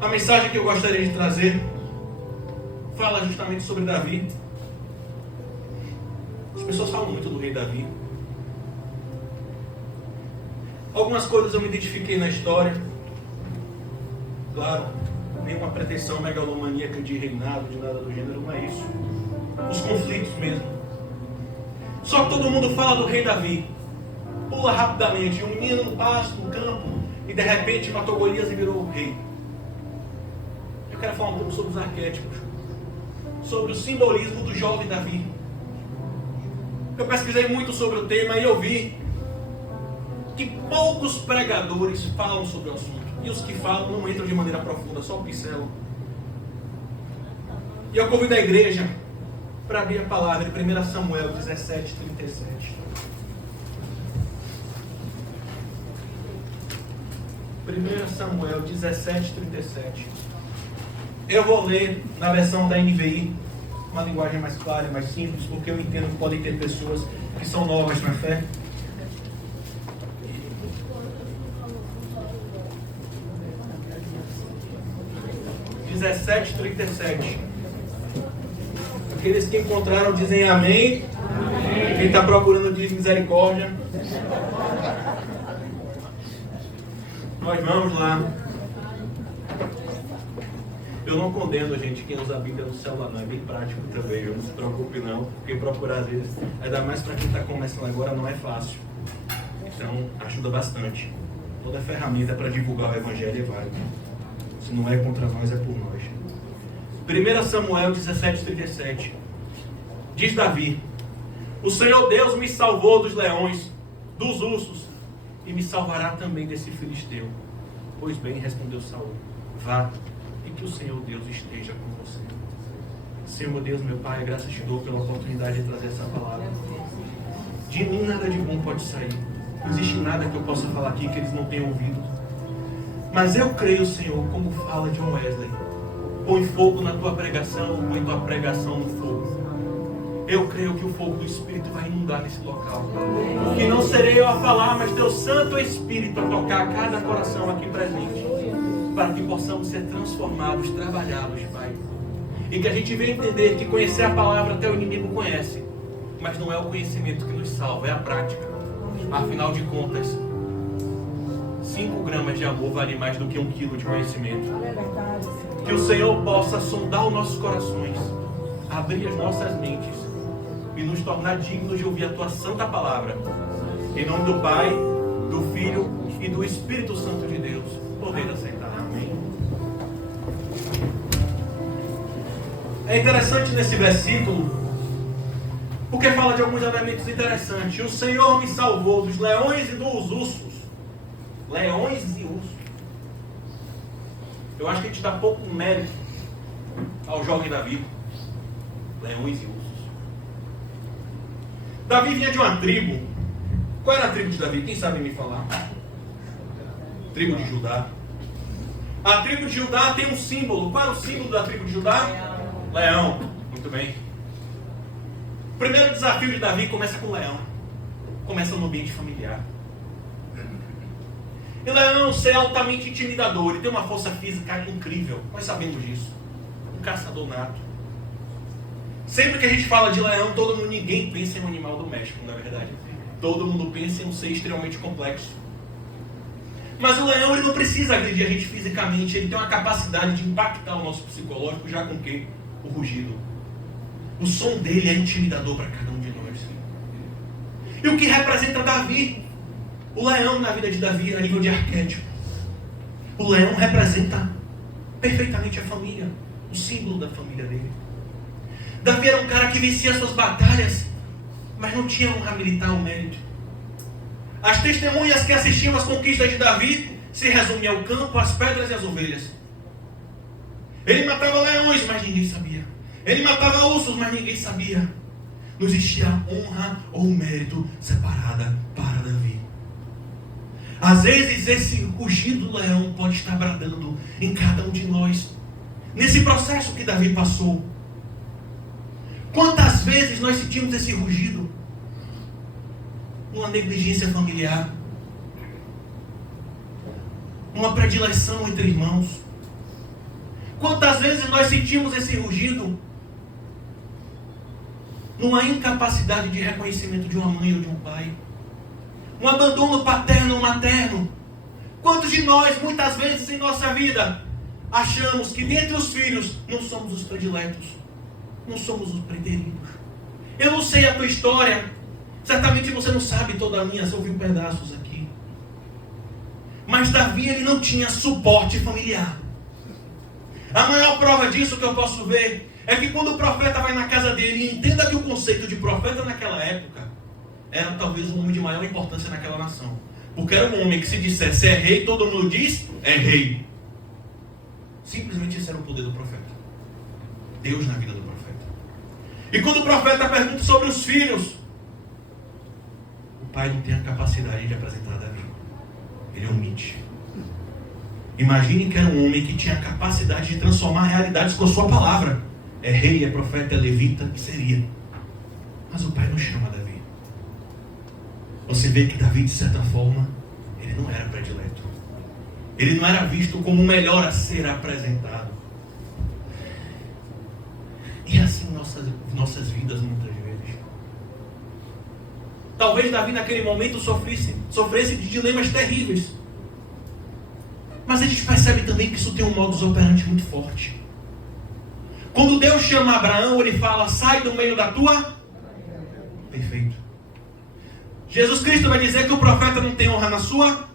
A mensagem que eu gostaria de trazer fala justamente sobre Davi. As pessoas falam muito do rei Davi. Algumas coisas eu me identifiquei na história. Claro, nenhuma pretensão megalomaníaca de reinado, de nada do gênero, não é isso. Os conflitos mesmo. Só que todo mundo fala do rei Davi. Pula rapidamente. Um menino no pasto, no campo, e de repente matou Golias e virou o rei. Eu quero falar um pouco sobre os arquétipos. Sobre o simbolismo do jovem Davi. Eu pesquisei muito sobre o tema e eu vi que poucos pregadores falam sobre o assunto. E os que falam não entram de maneira profunda, só pincelam. E eu convido a igreja para abrir a palavra em 1 Samuel 17, 37. 1 Samuel 17, 37. Eu vou ler na versão da NVI, uma linguagem mais clara e mais simples, porque eu entendo que podem ter pessoas que são novas na fé. (17, 37). Aqueles que encontraram dizem amém. Amém. Quem está procurando diz misericórdia. Nós vamos lá. Eu não condeno, gente, quem usa a Bíblia no celular, não. É bem prático também, não se preocupe não. Porque procurar às vezes, ainda mais para quem está começando agora, não é fácil. Então, ajuda bastante. Toda ferramenta para divulgar o Evangelho é válida. Se não é contra nós, é por nós. 1 Samuel 17, 37. Diz Davi: o Senhor Deus me salvou dos leões, dos ursos, e me salvará também desse filisteu. Pois bem, respondeu Saul, vá, e que o Senhor Deus esteja com você. Senhor meu Deus, meu Pai, graças te dou pela oportunidade de trazer essa palavra. De mim nada de bom pode sair. Não existe nada que eu possa falar aqui que eles não tenham ouvido. Mas eu creio, Senhor, como fala John Wesley: põe fogo na tua pregação, põe tua pregação no fogo. Eu creio que o fogo do Espírito vai inundar nesse local. Que não serei eu a falar, mas teu Santo Espírito a tocar cada coração aqui presente. Para que possamos ser transformados, trabalhados, Pai. E que a gente venha entender que conhecer a palavra até o inimigo conhece. Mas não é o conhecimento que nos salva, é a prática. Afinal de contas, 5 gramas de amor vale mais do que 1 quilo de conhecimento. Que o Senhor possa sondar os nossos corações, abrir as nossas mentes e nos tornar dignos de ouvir a tua santa palavra. Em nome do Pai, do Filho e do Espírito Santo de Deus. Poder aceitar. Amém. É interessante nesse versículo, porque fala de alguns elementos interessantes. O Senhor me salvou dos leões e dos ursos. Leões e ursos. Eu acho que a gente dá pouco mérito ao jovem Davi. Leões e ursos. Davi vinha de uma tribo. Qual era a tribo de Davi? Quem sabe me falar? Tribo de Judá. A tribo de Judá tem um símbolo. Qual é o símbolo da tribo de Judá? Leão. Muito bem. O primeiro desafio de Davi começa com o leão. Começa no ambiente familiar. E Leão ser altamente intimidador, ele tem uma força física incrível, nós sabemos disso. Um caçador nato. Sempre que a gente fala de leão, ninguém pensa em um animal doméstico, na verdade. Todo mundo pensa em um ser extremamente complexo. Mas o leão, ele não precisa agredir a gente fisicamente, ele tem uma capacidade de impactar o nosso psicológico, já com o quê? O rugido. O som dele é intimidador para cada um de nós. E o que representa Davi? O leão na vida de Davi, a nível de arquétipo. O leão representa perfeitamente a família, o símbolo da família dele. Davi era um cara que vencia suas batalhas, mas não tinha honra militar ou mérito. As testemunhas que assistiam às conquistas de Davi se resumiam ao campo, às pedras e às ovelhas. Ele matava leões, mas ninguém sabia. Ele matava ursos, mas ninguém sabia. Não existia honra ou mérito separada para Davi. Às vezes esse rugido do leão pode estar bradando em cada um de nós. Nesse processo que Davi passou. Quantas vezes nós sentimos esse rugido? Uma negligência familiar. Uma predileção entre irmãos. muitas vezes nós sentimos esse rugido numa incapacidade de reconhecimento de uma mãe ou de um pai, um abandono paterno ou materno. Quantos de nós, muitas vezes em nossa vida, achamos que dentre os filhos não somos os prediletos, não somos os preteridos? Eu não sei a tua história, certamente você não sabe toda a minha, você ouviu pedaços aqui. Mas Davi, ele não tinha suporte familiar. A maior prova disso que eu posso ver é que quando o profeta vai na casa dele, e entenda que o conceito de profeta naquela época era talvez um homem de maior importância naquela nação. Porque era um homem que, se dissesse é rei, todo mundo diz é rei. Simplesmente esse era o poder do profeta. Deus na vida do profeta. E quando o profeta pergunta sobre os filhos, o pai não tem a capacidade de apresentar Davi. Ele omite. Imagine que era um homem que tinha a capacidade de transformar realidades com a sua palavra. É rei, é profeta, é levita, que seria. Mas o pai não chama Davi. Você vê que Davi, de certa forma, ele não era predileto. Ele não era visto como o melhor a ser apresentado. E assim nossas vidas muitas vezes. Talvez Davi naquele momento sofresse de dilemas terríveis. Mas a gente percebe também que isso tem um modus operandi muito forte. Quando Deus chama Abraão, ele fala, sai do meio da tua... Perfeito. Jesus Cristo vai dizer que o profeta não tem honra na sua...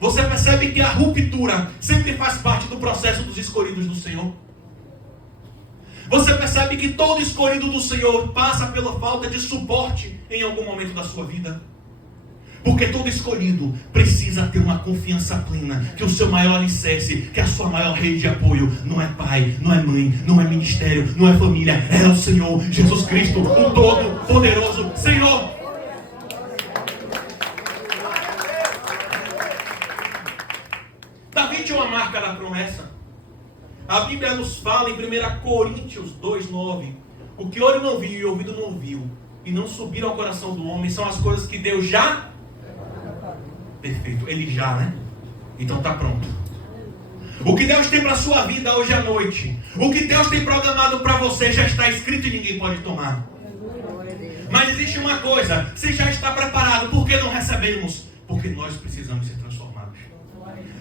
Você percebe que a ruptura sempre faz parte do processo dos escolhidos do Senhor. Você percebe que todo escolhido do Senhor passa pela falta de suporte em algum momento da sua vida. Porque todo escolhido precisa ter uma confiança plena que o seu maior alicerce, que a sua maior rede de apoio não é pai, não é mãe, não é ministério, não é família, é o Senhor Jesus Cristo, o Todo-Poderoso Senhor. Davi tinha uma marca da promessa. A Bíblia nos fala em 1 Coríntios 2:9, o que olho não viu e ouvido não ouviu, e não subiram ao coração do homem, são as coisas que Deus já... Perfeito, ele já, né? Então tá pronto. O que Deus tem para a sua vida hoje à noite, o que Deus tem programado para você já está escrito e ninguém pode tomar. Mas existe uma coisa, você já está preparado, por que não recebemos? Porque nós precisamos ser transformados.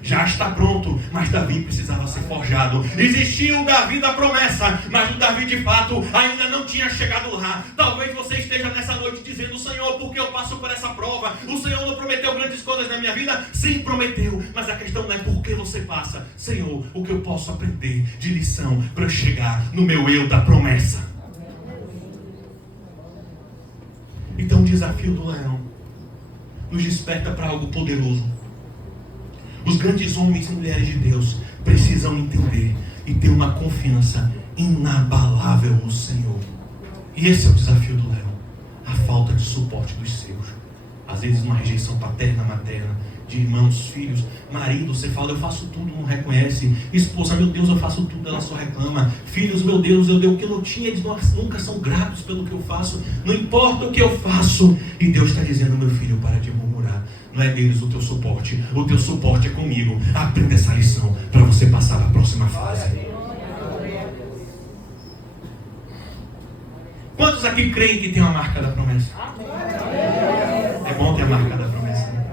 Já está pronto, mas Davi precisava ser forjado. Existia o Davi da promessa, mas o Davi de fato ainda não tinha chegado lá. Talvez você esteja nessa noite dizendo, Senhor, por que eu passo por essa prova? O Senhor não prometeu grandes coisas na minha vida? Sim, prometeu, mas a questão não é por que você passa. Senhor, o que eu posso aprender de lição para chegar no meu eu da promessa? Então o desafio do leão nos desperta para algo poderoso. Os grandes homens e mulheres de Deus precisam entender e ter uma confiança inabalável no Senhor. E esse é o desafio do leão. A falta de suporte dos seus. Às vezes uma rejeição paterna, materna, de irmãos, filhos, marido, você fala, eu faço tudo, não reconhece. Esposa, meu Deus, eu faço tudo, ela só reclama. Filhos, meu Deus, eu dei o que eu não tinha, eles nunca são gratos pelo que eu faço. Não importa o que eu faço. E Deus está dizendo, meu filho, para de murmurar. Não é deles o teu suporte é comigo. Aprenda essa lição para você passar para a próxima fase. Quantos aqui creem que tem uma marca da promessa? É bom ter a marca da promessa, né?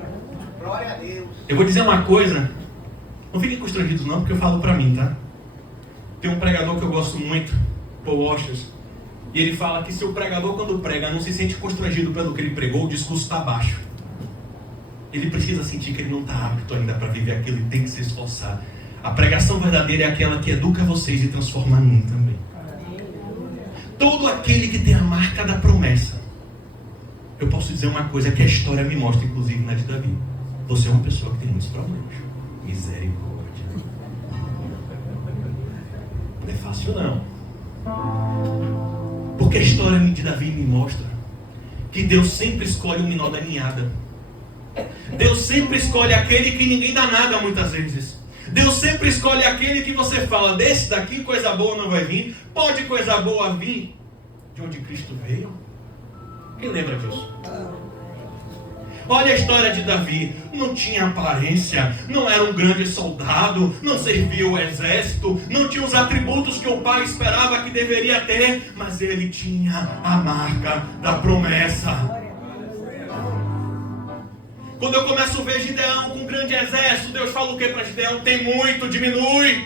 Glória a Deus. Eu vou dizer uma coisa, não fiquem constrangidos não, porque eu falo para mim, tá? Tem um pregador que eu gosto muito, Paul Washer, e ele fala que se o pregador, quando prega, não se sente constrangido pelo que ele pregou, o discurso está baixo. Ele precisa sentir que ele não está apto ainda para viver aquilo e tem que se esforçar. A pregação verdadeira é aquela que educa vocês e transforma a mim também. Todo aquele que tem a marca da promessa, eu posso dizer uma coisa que a história me mostra, inclusive na de Davi. Você é uma pessoa que tem muitos problemas. Misericórdia. Não é fácil não. Porque a história de Davi me mostra que Deus sempre escolhe o menor da ninhada. Deus sempre escolhe aquele que ninguém dá nada muitas vezes. Deus sempre escolhe aquele que você fala, desse daqui coisa boa não vai vir. Pode coisa boa vir de onde Cristo veio? Quem lembra disso? Olha a história de Davi. Não tinha aparência, não era um grande soldado, não servia o exército, não tinha os atributos que o pai esperava que deveria ter, mas ele tinha a marca da promessa. Quando eu começo a ver Gideão com um grande exército, Deus fala o que para Gideão? Tem muito, diminui.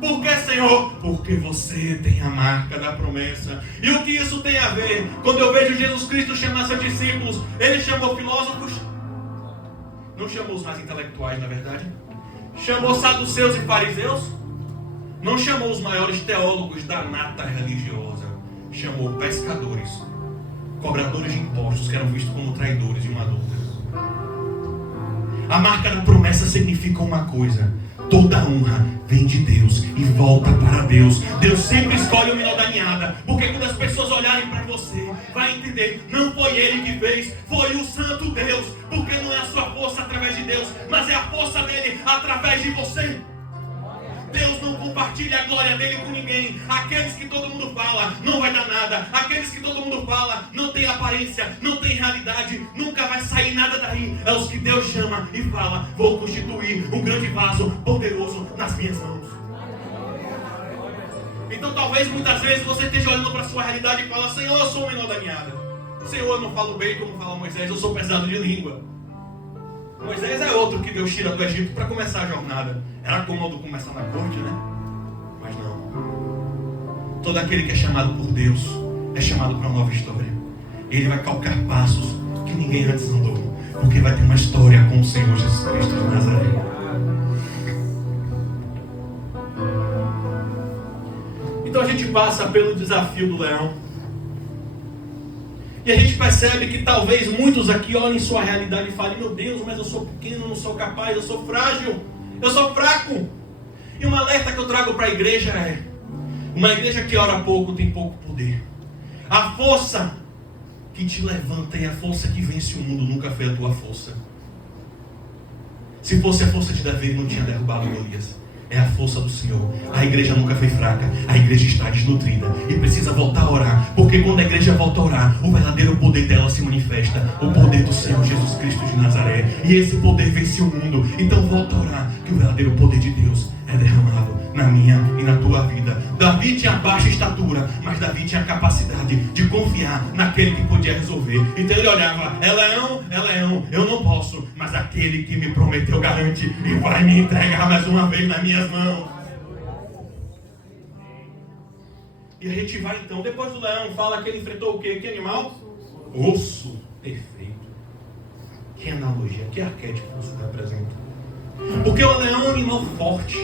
Por que, Senhor? Porque você tem a marca da promessa. E o que isso tem a ver? Quando eu vejo Jesus Cristo chamar seus discípulos, ele chamou filósofos, não chamou os mais intelectuais, na verdade. Chamou saduceus e fariseus, não chamou os maiores teólogos da nata religiosa. Chamou pescadores, cobradores de impostos, que eram vistos como traidores de uma adulta. A marca da promessa significa uma coisa: toda honra vem de Deus e volta para Deus. Deus sempre escolhe o melhor da ninhada, porque quando as pessoas olharem para você, vai entender, não foi ele que fez, foi o Santo Deus, porque não é a sua força através de Deus, mas é a força dele através de você. Deus não compartilha a glória dele com ninguém. Aqueles que todo mundo fala, não vai dar nada. Aqueles que todo mundo fala, não tem aparência, não tem realidade, nunca vai sair nada daí. É os que Deus chama e fala: vou constituir um grande vaso poderoso nas minhas mãos. Então talvez muitas vezes você esteja olhando para a sua realidade e fala: Senhor, eu sou o menor da ninhada. Senhor, eu não falo bem como fala Moisés, eu sou pesado de língua. Moisés é outro que Deus tira do Egito para começar a jornada. Era cômodo começar na corte, né? Mas não. Todo aquele que é chamado por Deus é chamado para uma nova história. Ele vai calcar passos que ninguém antes andou, porque vai ter uma história com o Senhor Jesus Cristo de Nazaré. Então a gente passa pelo desafio do leão. E a gente percebe que talvez muitos aqui olhem sua realidade e falem: meu Deus, mas eu sou pequeno, não sou capaz, eu sou frágil, eu sou fraco. E uma alerta que eu trago para a igreja é: uma igreja que ora pouco tem pouco poder. A força que te levanta e a força que vence o mundo nunca foi a tua força. Se fosse a força de Davi, não tinha derrubado Golias. É a força do Senhor. A igreja nunca foi fraca. A igreja está desnutrida e precisa voltar a orar. Porque quando a igreja volta a orar, o verdadeiro poder dela se manifesta. O poder do Senhor Jesus Cristo de Nazaré. E esse poder vence o mundo. Então volta a orar, que o verdadeiro poder de Deus é derramado na minha e na tua vida. Davi tinha baixa estatura, mas Davi tinha a capacidade de confiar naquele que podia resolver. Então ele olhava: é leão, eu não posso, mas aquele que me prometeu garante e vai me entregar mais uma vez nas minhas mãos. E a gente vai então, depois do leão, fala que ele enfrentou o quê? Que animal? Osso. Perfeito. Que analogia, que arquétipo você representa? Porque o leão é um animal forte,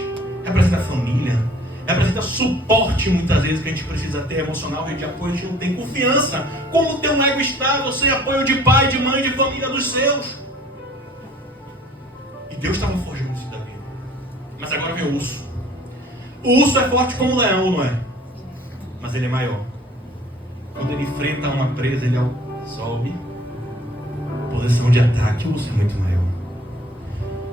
representa a família, representa suporte muitas vezes que a gente precisa ter emocional, rede de apoio. A gente não tem confiança. Como o teu ego está, você é apoio de pai, de mãe, de família dos seus. E Deus estava forjando isso da vida. Mas agora vem o urso. O urso é forte como o leão, não é? Mas ele é maior. Quando ele enfrenta uma presa, ele sobe. Posição de ataque, o urso é muito maior.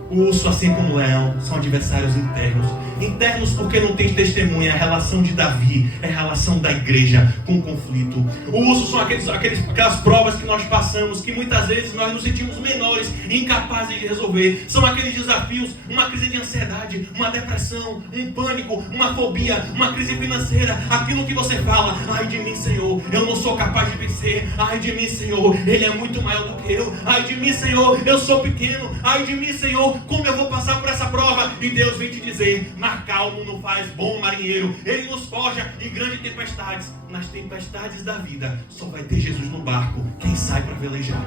O urso, assim como o leão, são adversários internos. Internos porque não tem testemunha. A relação de Davi é a relação da igreja com o conflito. O urso são aquelas provas que nós passamos, que muitas vezes nós nos sentimos menores, incapazes de resolver. São aqueles desafios, uma crise de ansiedade, uma depressão, um pânico, uma fobia, uma crise financeira. Aquilo que você fala: ai de mim, Senhor, eu não sou capaz de vencer. Ai de mim, Senhor, Ele é muito maior do que eu. Ai de mim, Senhor, eu sou pequeno. Ai de mim, Senhor, como eu vou passar por essa prova? E Deus vem te dizer: mar calmo não faz bom marinheiro. Ele nos forja em grandes tempestades. Nas tempestades da vida só vai ter Jesus no barco, quem sai para velejar.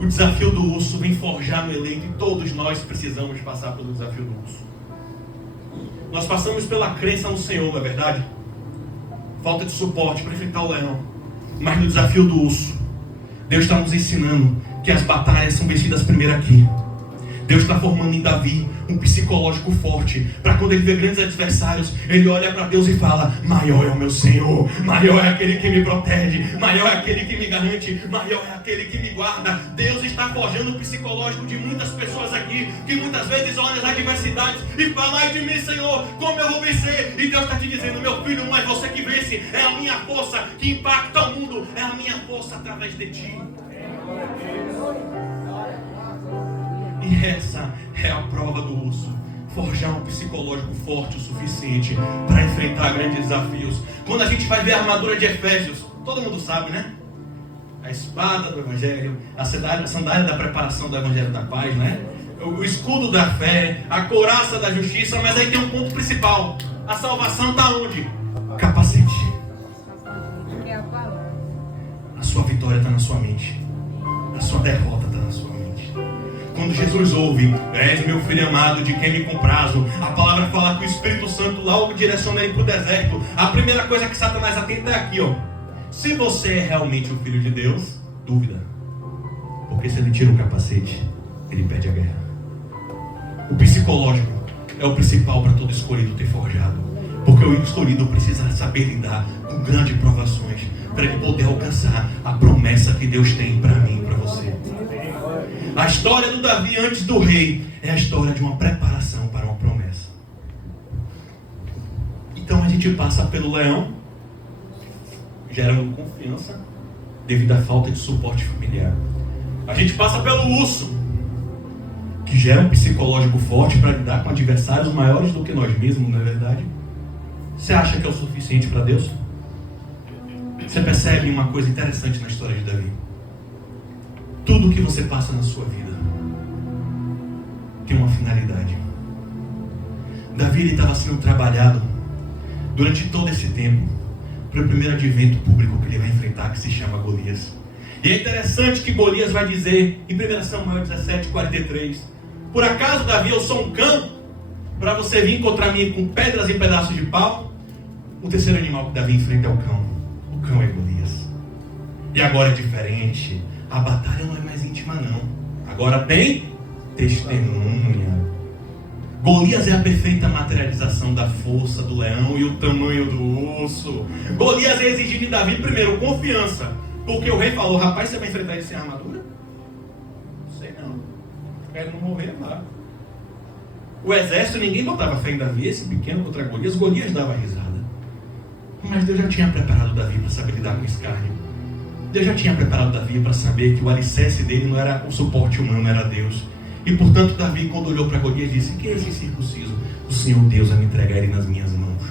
O desafio do urso vem forjar no eleito, e todos nós precisamos passar pelo desafio do urso. Nós passamos pela crença no Senhor, não é verdade? Falta de suporte para enfrentar o leão. Mas no desafio do urso, Deus está nos ensinando que as batalhas são vencidas primeiro aqui. Deus está formando em Davi um psicológico forte, para quando ele vê grandes adversários, ele olha para Deus e fala: maior é o meu Senhor, maior é aquele que me protege, maior é aquele que me garante, maior é aquele que me guarda. Deus está forjando o psicológico de muitas pessoas aqui, que muitas vezes olham as adversidades e falam: ai de mim, Senhor, como eu vou vencer? E Deus está te dizendo: meu filho, não é você que vence, é a minha força que impacta o mundo, é a minha força através de ti. E essa é a prova do urso. Forjar um psicológico forte o suficiente para enfrentar grandes desafios. Quando a gente vai ver a armadura de Efésios, todo mundo sabe, né? A espada do Evangelho, a sandália da preparação do Evangelho da Paz, né? O escudo da fé, a couraça da justiça, mas aí tem um ponto principal. A salvação está onde? Capacete. A sua vitória está na sua mente. A sua derrota está na sua mente. Quando Jesus ouve: és meu filho amado, de quem me comprazo, a palavra fala que o Espírito Santo logo direciona ele para o deserto. A primeira coisa que Satanás atenta é aqui, ó. Se você é realmente o filho de Deus, dúvida. Porque se ele tira o capacete, ele perde a guerra. O psicológico é o principal para todo escolhido ter forjado. Porque o escolhido precisa saber lidar com grandes provações para ele poder alcançar a promessa que Deus tem para mim e para você. A história do Davi antes do rei é a história de uma preparação para uma promessa. Então a gente passa pelo leão, gerando confiança devido à falta de suporte familiar. A gente passa pelo urso, que gera um psicológico forte para lidar com adversários maiores do que nós mesmos, não é verdade? Você acha que é o suficiente para Deus? Você percebe uma coisa interessante na história de Davi. Tudo que você passa na sua vida tem uma finalidade. Davi estava sendo trabalhado durante todo esse tempo para o primeiro advento público que ele vai enfrentar, que se chama Golias. E é interessante que Golias vai dizer em 1 Samuel 17:43: por acaso, Davi, eu sou um cão para você vir contra mim com pedras e pedaços de pau? O terceiro animal que Davi enfrenta é o cão. O cão é Golias. E agora é diferente. A batalha não é mais íntima, não. Agora tem testemunha. Golias é a perfeita materialização da força do leão e o tamanho do urso. Golias é exigir de Davi, primeiro, confiança. Porque o rei falou: rapaz, você vai enfrentar ele sem armadura? Não sei não. Quero não morrer lá. O exército, ninguém botava fé em Davi. Esse pequeno contra Golias, Golias dava risada. Mas Deus já tinha preparado Davi para saber lidar com escárnio. Deus já tinha preparado Davi para saber que o alicerce dele não era o suporte humano, era Deus. E portanto Davi, quando olhou para Golias, disse: quem é esse circunciso? O Senhor Deus vai me entregar ele nas minhas mãos.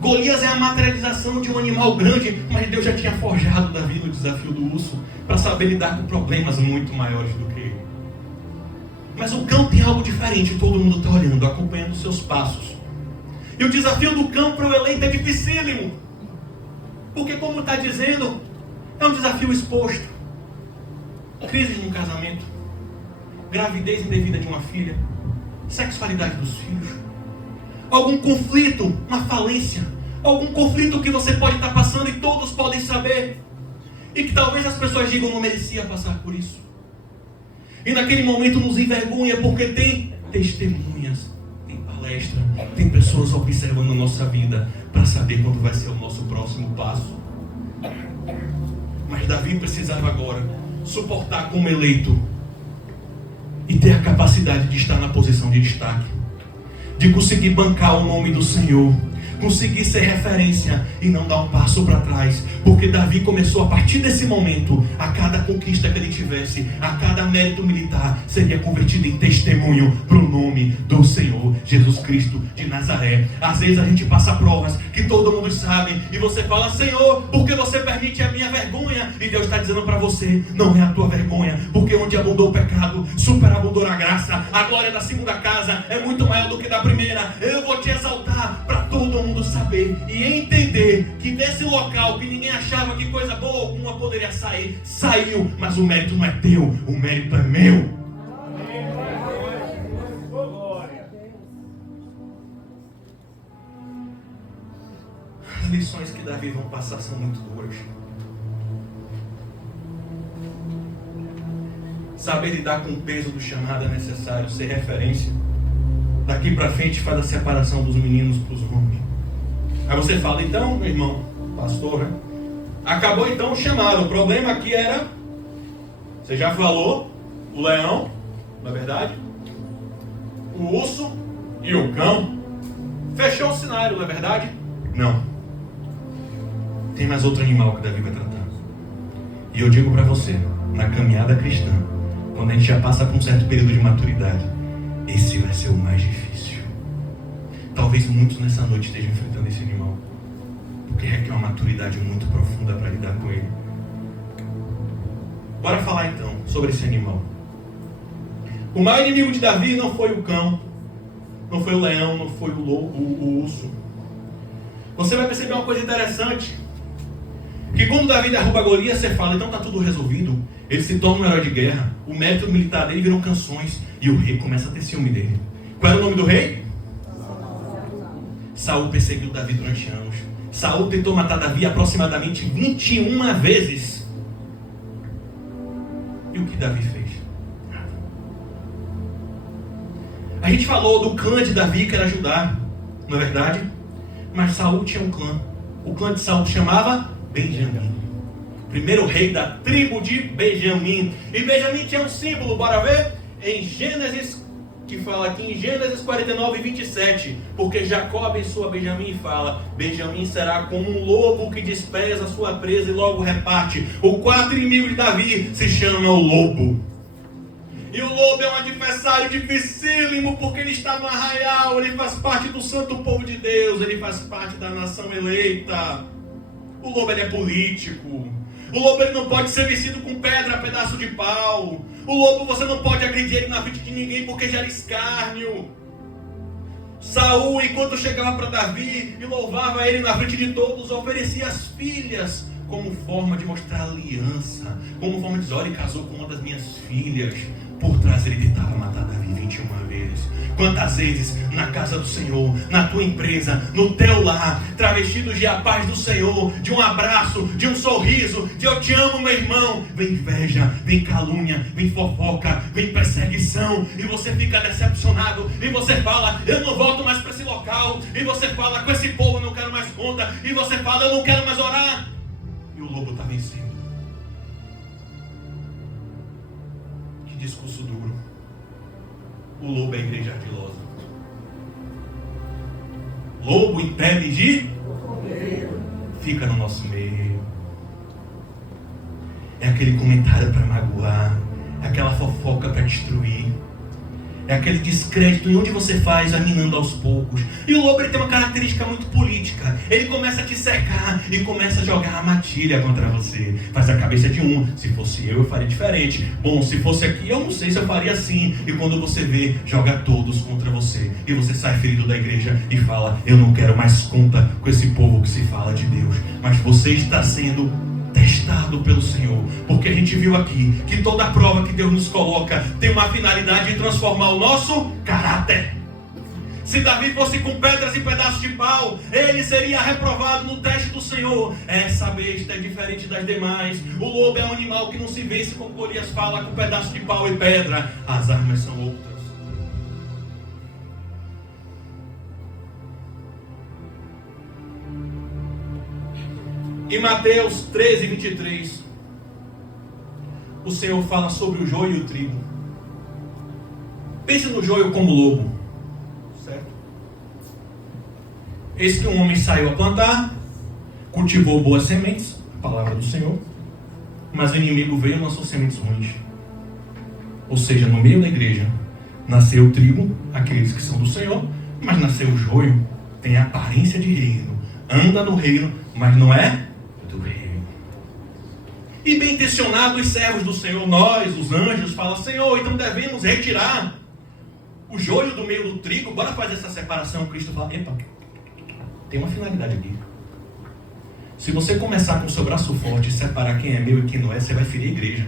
Golias é a materialização de um animal grande, mas Deus já tinha forjado Davi no desafio do urso para saber lidar com problemas muito maiores do que ele. Mas o cão tem algo diferente, todo mundo está olhando, acompanhando os seus passos. E o desafio do cão para o eleito é dificílimo. Porque, como está dizendo, é um desafio exposto. Crise no casamento, gravidez indevida de uma filha, sexualidade dos filhos, algum conflito, uma falência, algum conflito que você pode estar passando e todos podem saber, e que talvez as pessoas digam: não merecia passar por isso. E naquele momento nos envergonha, porque tem testemunhas, tem palestra, tem pessoas observando a nossa vida para saber quando vai ser o nosso próximo passo. Mas Davi precisava agora suportar como eleito e ter a capacidade de estar na posição de destaque, de conseguir bancar o nome do Senhor, conseguir ser referência e não dar um passo para trás, porque Davi começou a partir desse momento, a cada conquista que ele tivesse, a cada mérito militar, seria convertido em testemunho para o nome do Senhor Jesus Cristo de Nazaré. Às vezes a gente passa provas que todo mundo sabe e você fala: Senhor, por que você permite a minha vergonha? E Deus está dizendo para você: não é a tua vergonha, porque onde abundou o pecado, superabundou a graça. A glória da segunda casa é muito maior do que da primeira. Eu vou te exaltar para todo mundo saber e entender que desse local que ninguém achava que coisa boa alguma poderia sair, saiu, mas o mérito não é teu, o mérito é meu. As lições que Davi vão passar são muito duras. Saber lidar com o peso do chamado é necessário, ser referência. Daqui para frente faz a separação dos meninos para os homens. Aí você fala, então, meu irmão, pastor, né? Acabou então o chamado. O problema aqui era, você já falou, o leão, não é verdade? O urso e o cão. Fechou o cenário, não é verdade? Não. Tem mais outro animal que Davi vai tratar. E eu digo para você, na caminhada cristã, quando a gente já passa por um certo período de maturidade, esse vai ser o mais difícil. Talvez muitos nessa noite estejam enfrentando esse animal, porque requer uma maturidade muito profunda para lidar com ele. Bora falar então sobre esse animal. O maior inimigo de Davi não foi o cão, não foi o leão, não foi o urso. Você vai perceber uma coisa interessante, que quando Davi derruba Golias, você fala, então está tudo resolvido. Ele se torna um herói de guerra. O método militar dele viram canções. E o rei começa a ter ciúme dele. Qual era o nome do rei? Saul perseguiu Davi durante anos. Saul tentou matar Davi aproximadamente 21 vezes. E o que Davi fez? Nada. A gente falou do clã de Davi, que era Judá, não é verdade? Mas Saul tinha um clã. O clã de Saul chamava Benjamim. Primeiro rei da tribo de Benjamim. E Benjamim tinha um símbolo, bora ver? Em Gênesis, que fala aqui em Gênesis 49, 27. Porque Jacó abençoa Benjamim e fala, Benjamim será como um lobo que despreza a sua presa e logo reparte. O quarto inimigo de Davi se chama o lobo. E o lobo é um adversário dificílimo, porque ele está no arraial, ele faz parte do santo povo de Deus, ele faz parte da nação eleita. O lobo ele é político. O lobo ele não pode ser vencido com pedra, pedaço de pau. O lobo você não pode agredir ele na frente de ninguém porque gera escárnio. Saul, enquanto chegava para Davi e louvava ele na frente de todos, oferecia as filhas como forma de mostrar aliança, como forma de dizer, olha, ele casou com uma das minhas filhas. Por trás ele tentava matar Davi 21 vezes. Quantas vezes na casa do Senhor, na tua empresa, no teu lar, travestidos de a paz do Senhor, de um abraço, de um sorriso, de eu te amo, meu irmão, vem inveja, vem calúnia, vem fofoca, vem perseguição, e você fica decepcionado, e você fala, eu não volto mais para esse local, e você fala, com esse povo eu não quero mais conta, e você fala, eu não quero mais orar, e o lobo está vencendo. Discurso duro. O lobo é a igreja ardilosa. Lobo impede de fica no nosso meio. É aquele comentário para magoar, é aquela fofoca para destruir, é aquele descrédito em onde você faz, vai minando aos poucos. E o lobo ele tem uma característica muito política. Ele começa a te cercar e começa a jogar armadilha contra você. Faz a cabeça de um. Se fosse eu faria diferente. Bom, se fosse aqui, eu não sei se eu faria assim. E quando você vê, joga todos contra você. E você sai ferido da igreja e fala, eu não quero mais conta com esse povo que se fala de Deus. Mas você está sendo testado pelo Senhor, porque a gente viu aqui que toda prova que Deus nos coloca tem uma finalidade de transformar o nosso caráter. Se Davi fosse com pedras e pedaços de pau, ele seria reprovado no teste do Senhor. Essa besta é diferente das demais. O lobo é um animal que não se vence, como Golias fala, com pedaço de pau e pedra. As armas são outras. Em Mateus 13, 23, o Senhor fala sobre o joio e o trigo. Pense no joio como lobo, certo? Eis que um homem saiu a plantar, cultivou boas sementes, a palavra do Senhor, mas o inimigo veio e lançou sementes ruins. Ou seja, no meio da igreja, nasceu o trigo, aqueles que são do Senhor, mas nasceu o joio, tem a aparência de reino, anda no reino, mas não é do reino. E bem intencionados os servos do Senhor, nós, os anjos, falam, Senhor, então devemos retirar o joio do meio do trigo, bora fazer essa separação. Cristo fala, epa, tem uma finalidade aqui. Se você começar com o seu braço forte e separar quem é meu e quem não é, você vai ferir a igreja.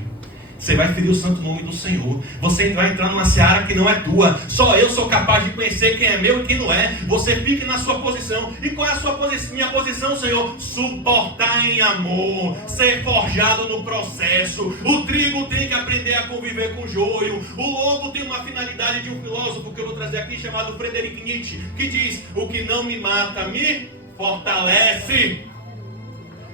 Você vai ferir o santo nome do Senhor. Você vai entrar numa seara que não é tua. Só eu sou capaz de conhecer quem é meu e quem não é. Você fique na sua posição. E qual é a sua posição? Minha posição, Senhor? Suportar em amor. Ser forjado no processo. O trigo tem que aprender a conviver com o joio. O lobo tem uma finalidade de um filósofo que eu vou trazer aqui, chamado Friedrich Nietzsche, que diz: o que não me mata me fortalece.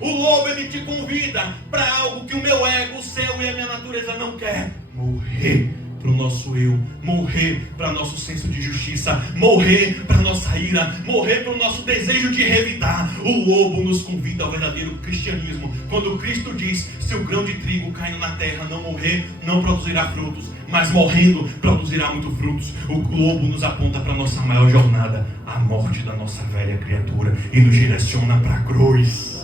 O lobo, ele te convida para algo que o meu ego, o seu e a minha natureza não quer. Morrer para o nosso eu, morrer para nosso senso de justiça, morrer para nossa ira, morrer para o nosso desejo de revidar. O lobo nos convida ao verdadeiro cristianismo. Quando Cristo diz: se o grão de trigo caindo na terra não morrer, não produzirá frutos, mas morrendo produzirá muitos frutos. O lobo nos aponta para a nossa maior jornada, a morte da nossa velha criatura, e nos direciona para a cruz.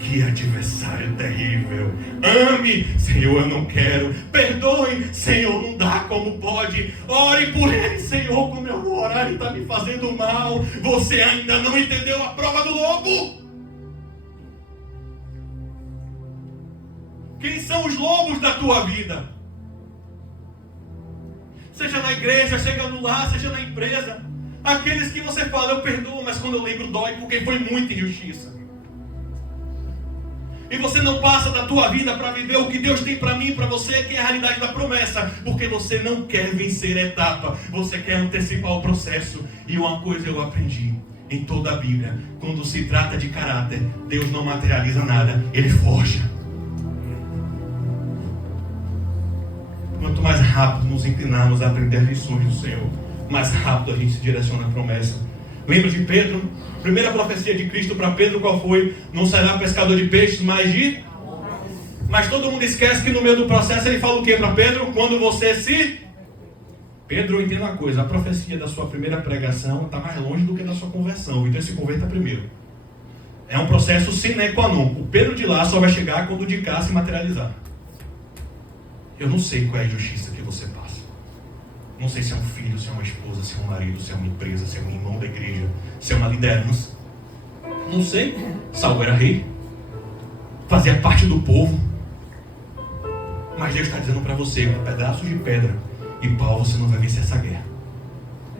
Que adversário terrível. Ame, Senhor, eu não quero. Perdoe, Senhor, não dá, como pode. Ore por ele, Senhor, como eu vou orar, ele está me fazendo mal. Você ainda não entendeu a prova do lobo? Quem são os lobos da tua vida? Seja na igreja, seja no lar, seja na empresa. Aqueles que você fala: eu perdoo, mas quando eu lembro dói, porque foi muita injustiça. E você não passa da tua vida para viver o que Deus tem para mim e para você, que é a realidade da promessa. Porque você não quer vencer a etapa. Você quer antecipar o processo. E uma coisa eu aprendi em toda a Bíblia: quando se trata de caráter, Deus não materializa nada, Ele forja. Quanto mais rápido nos inclinarmos a aprender as lições do Senhor, mais rápido a gente se direciona à promessa. Lembra de Pedro? Primeira profecia de Cristo para Pedro qual foi? Não será pescador de peixes, mas todo mundo esquece que no meio do processo ele fala o que para Pedro? Quando você se... Pedro, entenda uma coisa: a profecia da sua primeira pregação está mais longe do que da sua conversão. Então se converta primeiro. É um processo sine qua non. O Pedro de lá só vai chegar quando o de cá se materializar. Eu não sei qual é a injustiça que você passa. Não sei se é um filho, se é uma esposa, se é um marido, se é uma empresa, se é um irmão da igreja, se é uma liderança. Não sei. Saul era rei, fazia parte do povo. Mas Deus está dizendo para você: com pedaços de pedra e pau você não vai vencer essa guerra.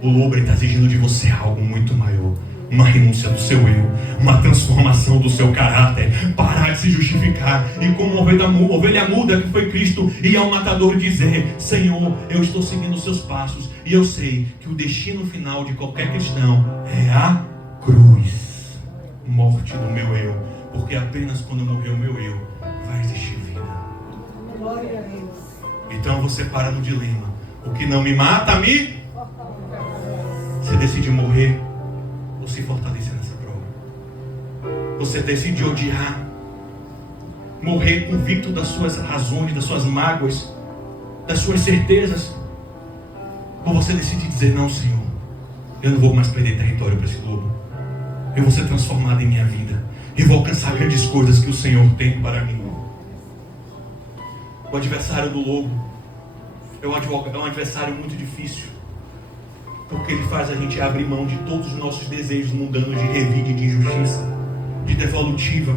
O lobo está exigindo de você algo muito maior. Uma renúncia do seu eu, uma transformação do seu caráter, parar de se justificar e, como ovelha muda que foi Cristo, ir ao matador e dizer: Senhor, eu estou seguindo os seus passos e eu sei que o destino final de qualquer cristão é a cruz, morte do meu eu, porque apenas quando morrer o meu eu vai existir vida. Glória a Deus. Então você para no dilema: o que não me mata me... Você decide morrer ou se fortalecer nessa prova. Você decide odiar, morrer convicto das suas razões, das suas mágoas, das suas certezas, ou você decide dizer: não, Senhor, eu não vou mais perder território para esse lobo. Eu vou ser transformado em minha vida e vou alcançar grandes coisas que o Senhor tem para mim. O adversário do lobo é um adversário muito difícil, porque ele faz a gente abrir mão de todos os nossos desejos mundanos de revide, de injustiça, de devolutiva.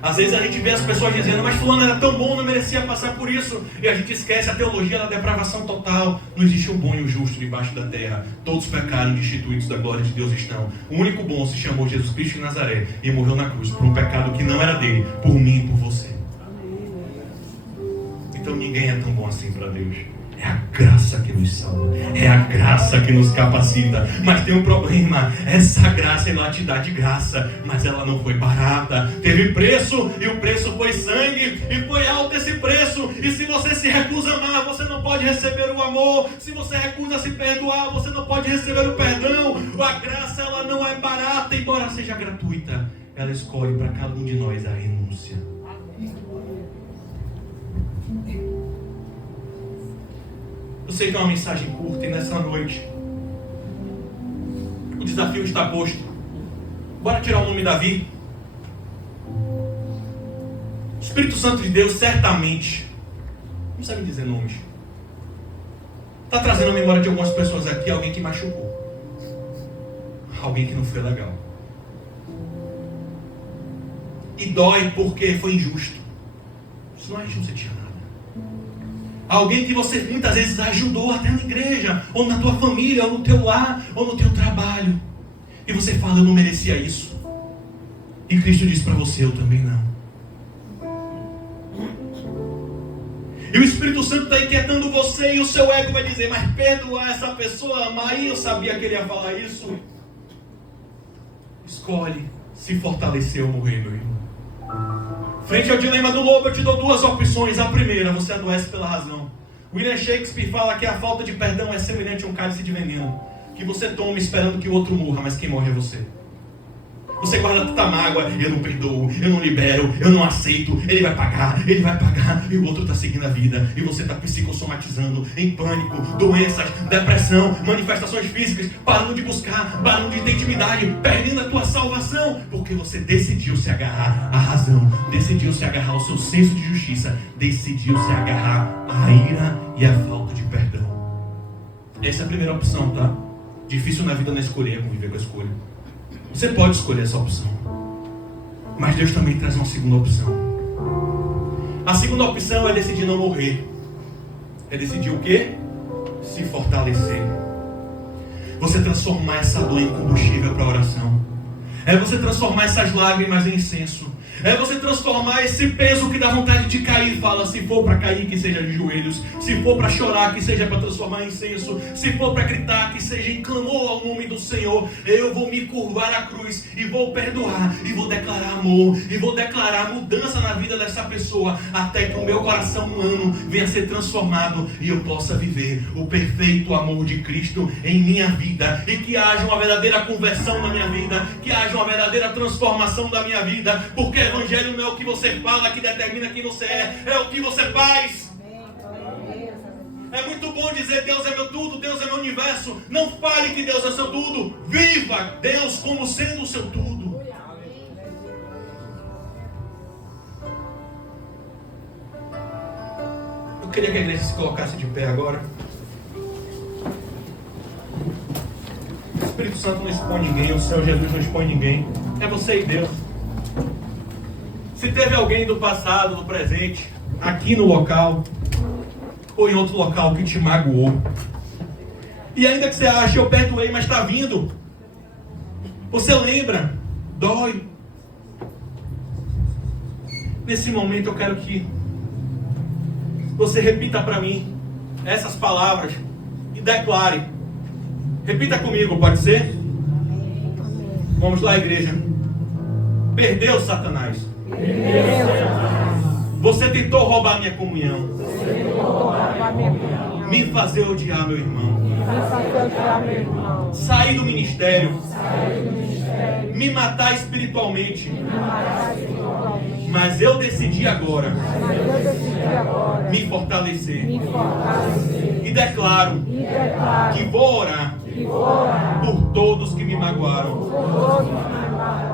Às vezes a gente vê as pessoas dizendo: mas fulano era tão bom, não merecia passar por isso. E a gente esquece a teologia da depravação total. Não existe um bom e um justo debaixo da terra. Todos pecaram, destituídos da glória de Deus estão. O único bom se chamou Jesus Cristo de Nazaré e morreu na cruz por um pecado que não era dele, por mim e por você. Então ninguém é tão bom assim para Deus. É a graça que nos salva, é a graça que nos capacita. Mas tem um problema: essa graça ela te dá de graça, mas ela não foi barata. Teve preço, e o preço foi sangue, e foi alto esse preço. E se você se recusa a amar, você não pode receber o amor. Se você recusa a se perdoar, você não pode receber o perdão. A graça ela não é barata, embora seja gratuita. Ela escolhe para cada um de nós a renúncia. Eu sei que é uma mensagem curta, e nessa noite o desafio está posto. Bora tirar o nome Davi. O Espírito Santo de Deus certamente não sabe dizer nomes. Está trazendo a memória de algumas pessoas aqui alguém que machucou, alguém que não foi legal. E dói porque foi injusto. senão a gente não sentia nada. Alguém que você muitas vezes ajudou até na igreja, ou na tua família, ou no teu lar, ou no teu trabalho. E você fala, eu não merecia isso. E Cristo diz para você, eu também não. E o Espírito Santo está inquietando você e o seu ego vai dizer, mas perdoar essa pessoa, amar, e eu sabia que ele ia falar isso. Escolhe se fortalecer ou morrer, meu irmão. Frente ao dilema do lobo, eu te dou duas opções. A primeira, você adoece pela razão. William Shakespeare fala que a falta de perdão é semelhante a um cálice de veneno, que você toma esperando que o outro morra, mas quem morre é você. Você guarda tanta mágoa, eu não perdoo, eu não libero, eu não aceito, ele vai pagar, e o outro está seguindo a vida, e você está psicossomatizando, em pânico, doenças, depressão, manifestações físicas, parando de buscar, parando de ter intimidade, perdendo a tua salvação, porque você decidiu se agarrar à razão, decidiu se agarrar ao seu senso de justiça, decidiu se agarrar à ira e à falta de perdão. Essa é a primeira opção, tá? Difícil na vida não escolher, conviver com a escolha. Você pode escolher essa opção, mas Deus também traz uma segunda opção. A segunda opção é decidir não morrer. É decidir o quê? Se fortalecer. Você transformar essa dor em combustível para a oração. É você transformar essas lágrimas em incenso. É você transformar esse peso que dá vontade de cair. Fala, se for para cair, que seja de joelhos. Se for para chorar, que seja para transformar em incenso. Se for para gritar, que seja em clamor ao nome do Senhor. Eu vou me curvar à cruz e vou perdoar. E vou declarar amor. E vou declarar mudança na vida dessa pessoa. Até que o meu coração humano venha a ser transformado. E eu possa viver o perfeito amor de Cristo em minha vida. E que haja uma verdadeira conversão na minha vida. Que haja uma verdadeira transformação da minha vida. Porque Evangelho não é o que você fala que determina quem você é o que você faz. É muito bom dizer Deus é meu tudo, Deus é meu universo. Não fale que Deus é seu tudo. Viva Deus como sendo o seu tudo. Eu queria que a igreja se colocasse de pé agora. O Espírito Santo não expõe ninguém, o Senhor Jesus não expõe ninguém. É você e Deus. Se teve alguém do passado, do presente, aqui no local, ou em outro local que te magoou, e ainda que você ache, eu perdoei, mas está vindo, você lembra, dói. Nesse momento eu quero que você repita para mim essas palavras e declare. Repita comigo, pode ser? Vamos lá, igreja. Perdeu, Satanás. Você tentou roubar minha comunhão. Me fazer odiar meu irmão. Sair do ministério. Me matar espiritualmente. Mas eu decidi agora me fortalecer. E declaro que vou orar por todos que me magoaram.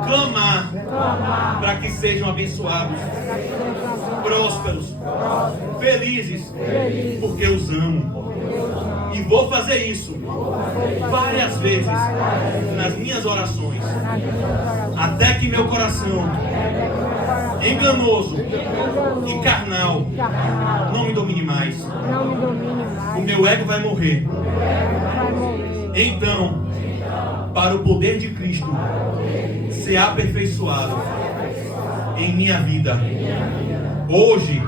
Clamar para que sejam abençoados, prósperos, felizes, porque os amo. E vou fazer isso várias vezes nas minhas orações, até que meu coração enganoso e carnal não me domine mais. O meu ego vai morrer. Então, para o poder de Cristo ser aperfeiçoado em minha vida, hoje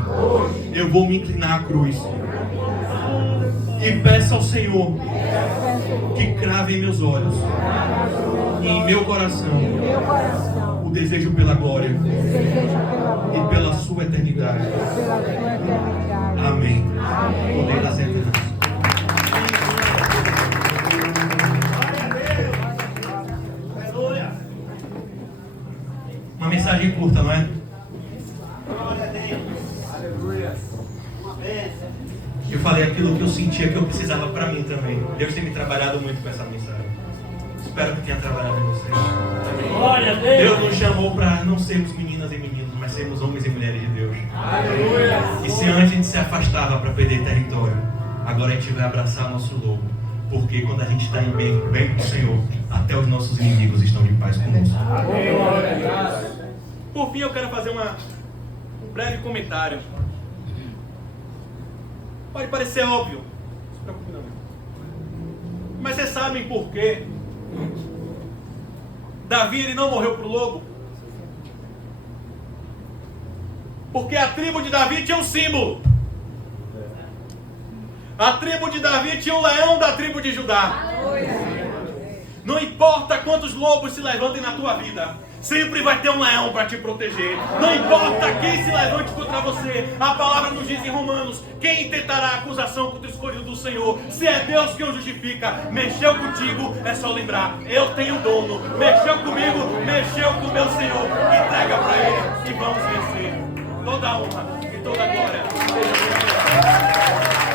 eu vou me inclinar à cruz e peço ao Senhor que crave em meus olhos e em meu coração o desejo pela glória e pela sua eternidade. Amém. Poder das eternas. Uma mensagem curta, não é? Eu falei aquilo que eu sentia que eu precisava para mim também. Deus tem me trabalhado muito com essa mensagem. Espero que tenha trabalhado em vocês. Deus nos chamou para não sermos meninas e meninos, mas sermos homens e mulheres de Deus. E se antes a gente se afastava para perder território, agora a gente vai abraçar nosso lobo. Porque quando a gente está em bem com o Senhor, até os nossos inimigos estão de paz conosco. Por fim, eu quero fazer um breve comentário. Pode parecer óbvio. Não se preocupe não. Mas vocês sabem por quê? Davi, ele não morreu pro lobo. Porque a tribo de Davi tinha um símbolo. A tribo de Davi tinha um leão da tribo de Judá. Não importa quantos lobos se levantem na tua vida, sempre vai ter um leão para te proteger. Não importa quem se levante contra você. A palavra nos diz em Romanos: quem tentará acusação contra o escolhido do Senhor? Se é Deus quem o justifica. Mexeu contigo, é só lembrar: eu tenho dono. Mexeu comigo, mexeu com o meu Senhor. Entrega para Ele e vamos vencer. Toda a honra e toda a glória seja para Ele.